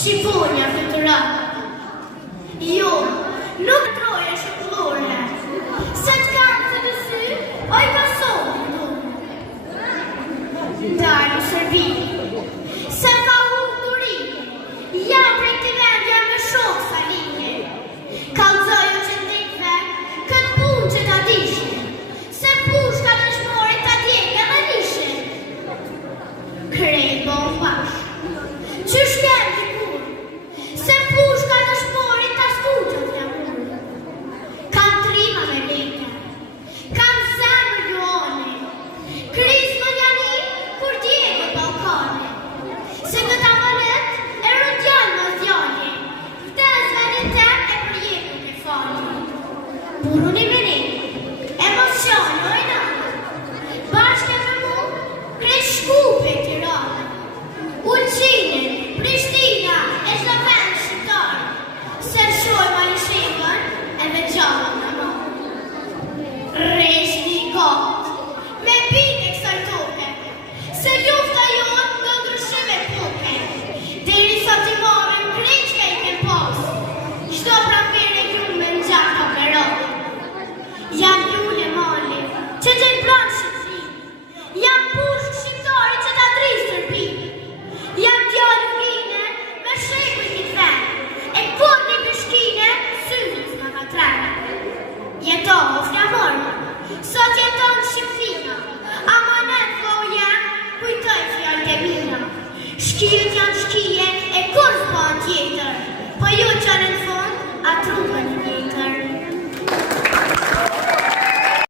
Shqiponja këtë rëmë. Jo, nuk troje shëpëllore, se të kanë të dësy, o i pasonë në dunë. Ndajnë shërbini, se ka unë durime, jam prej të vendja me shokë saline. Kalëzojo që ndikve, këtë punë që ta dishin, se pushka në shmore ta djeka në nishin. Krejt bon bashkë, që shkem të kurë, se pushka në shmore ta skuqët një murë. Kam trima me lete, kam zemë rjoane, krizë më njani kur djekë balkone. Se këta mënet e rëndjallë në zjallë, vdezve një tem e përjeku me falë. Burun i menin, emocion ojna, bashke me mu, krejt shkupe Tiranë. Ullqinin, Prishtina e shdo vend shqiptarë, se shoj ma një shengën e me gjallën në më. Reshti i gotë, me pite kësaj toke, se lufta jonë do ndryshime puke. Deri sa t'i morën krejt që i ke posë, shdo prapire gjume në gjaka perot. Jam lule mali, që të i planë shqipëri, jam pushk shqiptari që ta drisë tërpi. Jam djallë mine me shreku i këtë vend, e kur një pëshkine, symës në ka trenë. Jetohë flamorë, sot jetohë Shqipëtina, ama në të loje, kujtoj fjallë ke mina. Shkijet janë shkije, e kur s'po tjetër, po ju që në